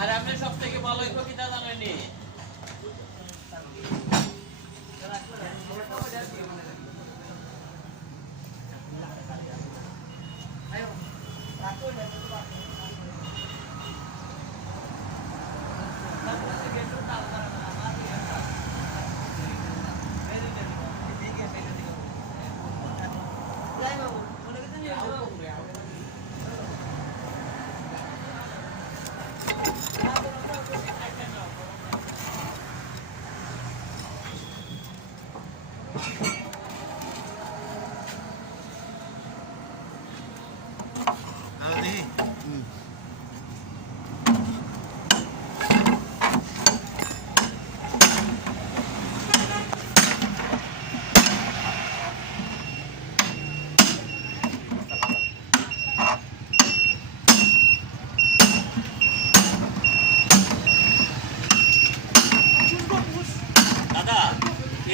আর আপনি সব থেকে ভালো কবিতা জানেননি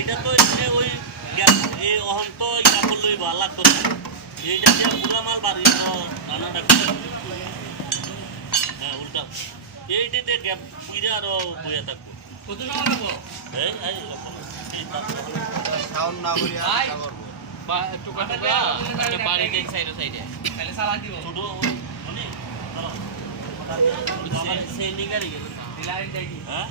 এটা তো ওই এই অহন তো ইয়া করলেই ভালো লাগতো না এইটা দিয়ে পুরা মাল বাড়ি রান্নাটা হ্যাঁ উল্টা এইটাতে গ্যাপ পুইরা আরো বইয়া থাকবো কত টাকা লাগবো এই আই সাউন্ড না করি আর করব বা একটু কাটা গয়া মানে বাড়ি দেন সাইডে সাইডে তাহলে সালা দিব ছোট মানে চলো সেন্ডিং গাড়ি গেল দিলাই যাই হ্যাঁ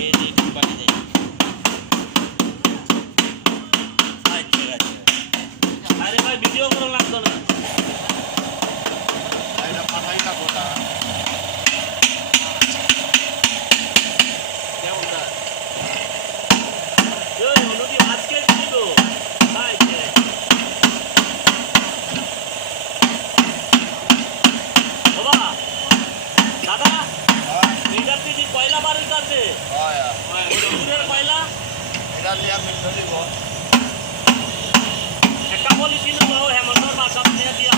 ये देख बाकी दे अरे भाई वीडियो करो लागतो ना आईला पाठाईला बोटा क्या बोलता यो अनुदी आज के वीडियो भाई के बाबा दादा इधर की पहला बार इधर से इधर पहला इधर लिया मिल गई একটা বলি দিন বাও হেমন্তর বাসা নিয়ে দিয়া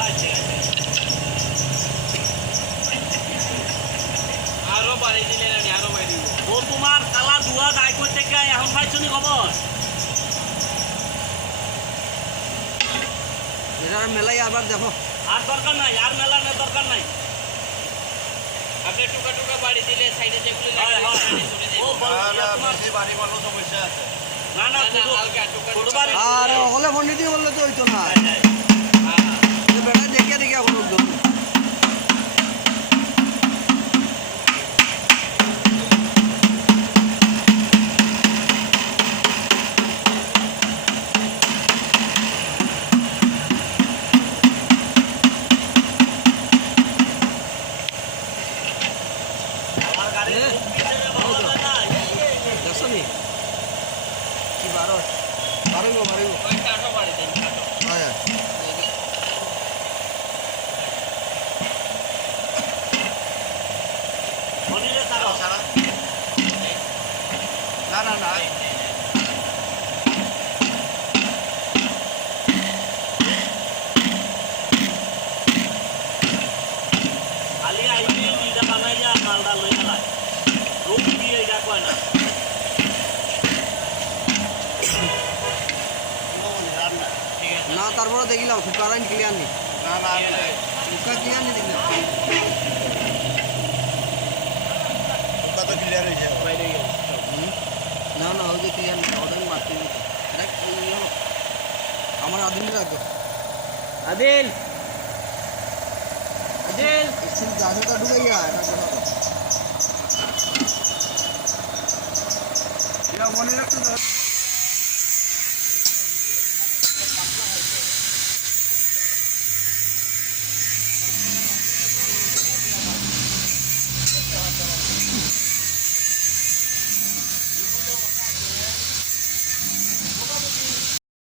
আচ্ছা আরো বাড়ি দিলে না আরো বাড়ি দিব ও তোমার কালা দুয়া দাই করতে গিয়ে এখন পাইছনি খবর এরা মেলাই আবার দেখো আর দরকার নাই আর মেলা না দরকার নাই আপনি টুকা টুকা বাড়ি দিলে সাইডে যেগুলো লাগে ও তোমার বেশি বাড়ি বলো সমস্যা আছে না না হালকা টুকা ছোট বাড়ি আর হলে ফোন দিয়ে বললে তো হইতো না হ্যাঁ বেটা দেখিয়া দেখিয়া কোনো দম না তারপরে দেখিলাম সুকারাইন ক্লিয়ার নেই না না সুকা ক্লিয়ার নেই দেখলাম সুকা তো ক্লিয়ার হয়েছে বাইরে গেছে না না ওই যে ক্লিয়ার নেই ওটা আমি মারতে দিই আমার আদিল রাখো আদিল আদিল ইসিন জায়গাটা ঢুকাইয়া না কোনো এটা মনে রাখতে